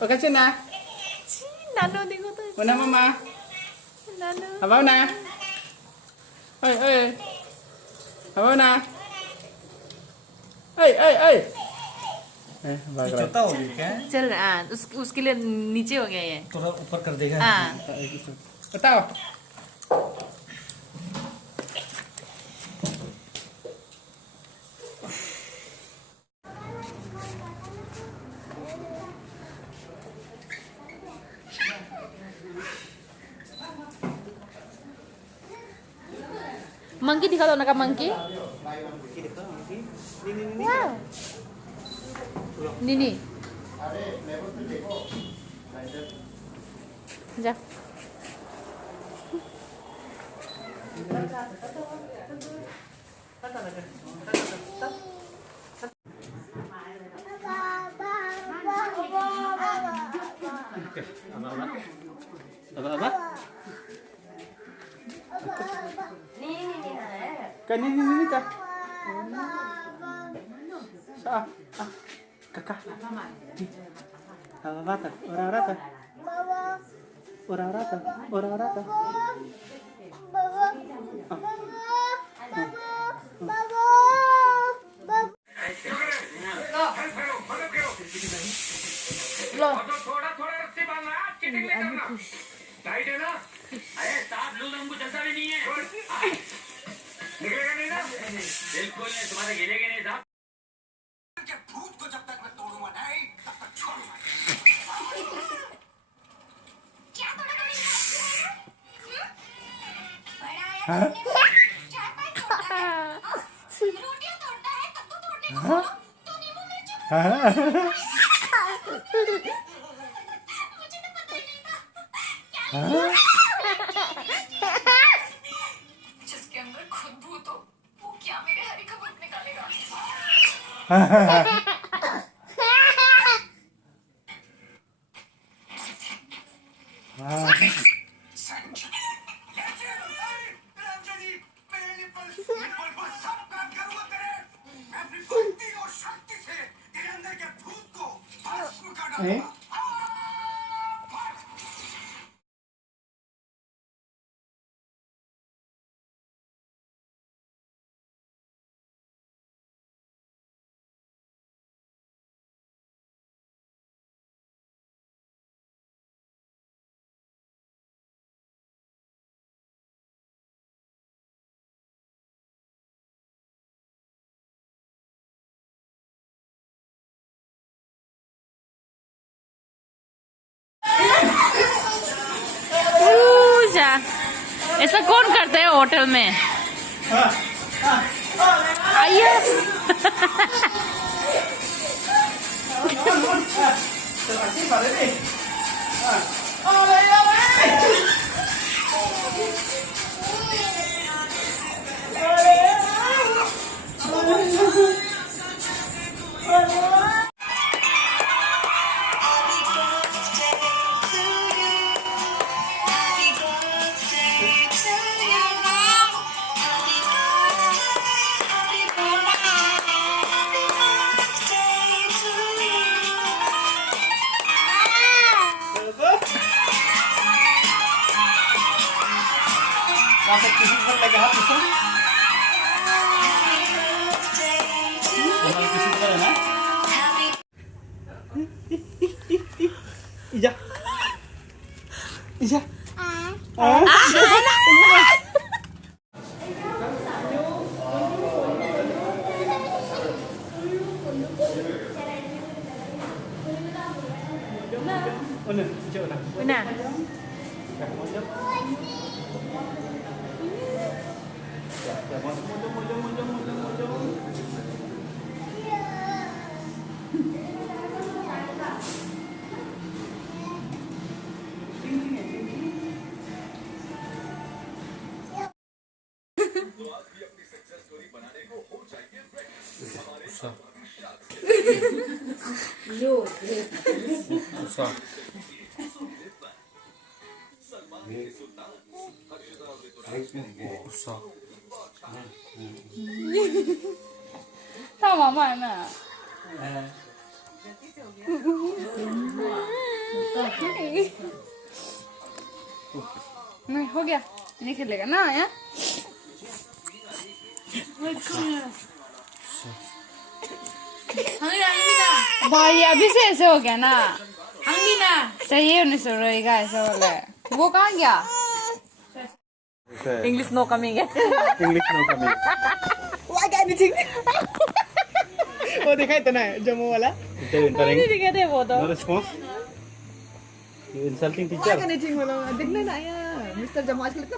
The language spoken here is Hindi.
Oke Cina. Nano देखो तो Mana mama? Nano Apa na? Oi oi. Apa na? Oi. भाग रहा है। छोटा हो गया क्या? चल रहा उसके लिए नीचे हो गया ये थोड़ा ऊपर कर देगा। हाँ बताओ। मंकी दिखा दो ना का मंकी नीनी जा Apa? Kan ini kah? Sah. Kakak. Orang rata. लो थोड़ा रस्सी बांधना चिटिंग नहीं करना टाइट है ना अरे साफ लूज हमको चलता भी नहीं है निकलेगा नहीं ना बिल्कुल नहीं तुम्हारे गिरेगे नहीं साहब भूत को जब तक मैं तोड़ूंगा नहीं तब तक छोड़ूंगा क्या तोड़ेगा रोटियां तोड़ता है तब तो तोड़ने को बोलो तो नींबू मिर्च मुझे तो पता ही नहीं था जिसके अंदर खुद भूत हो वो क्या मेरे हरी का भूत निकालेगा सब काम करूंगा तेरे मैं अपनी भक्ति और शक्ति से तेरे अंदर के भूत को भस्म कर डालूंगा पूजा ऐसा कौन करता है होटल में आइए Nasa kiss mo lagi ha, piso? Nasa kiss mo ka na? Ija. Ija. Mana? Ija mana? Mana? Usah. Usah. Tama mana? नहीं हो गया नहीं खेलेगा ना यार भाई अभी से ऐसे हो गया ना चाहिए नहीं सुन रहेगा ऐसा बोला है वो कहाँ गया इंग्लिश नो कमिंग है English no kami. Wag anything. Oh, दिखा इतना है जम्मू वाला. नहीं दिखे थे वो तो No response. You insulting Wag teacher. anything wala. Digna na ya. Mr. Jamal ka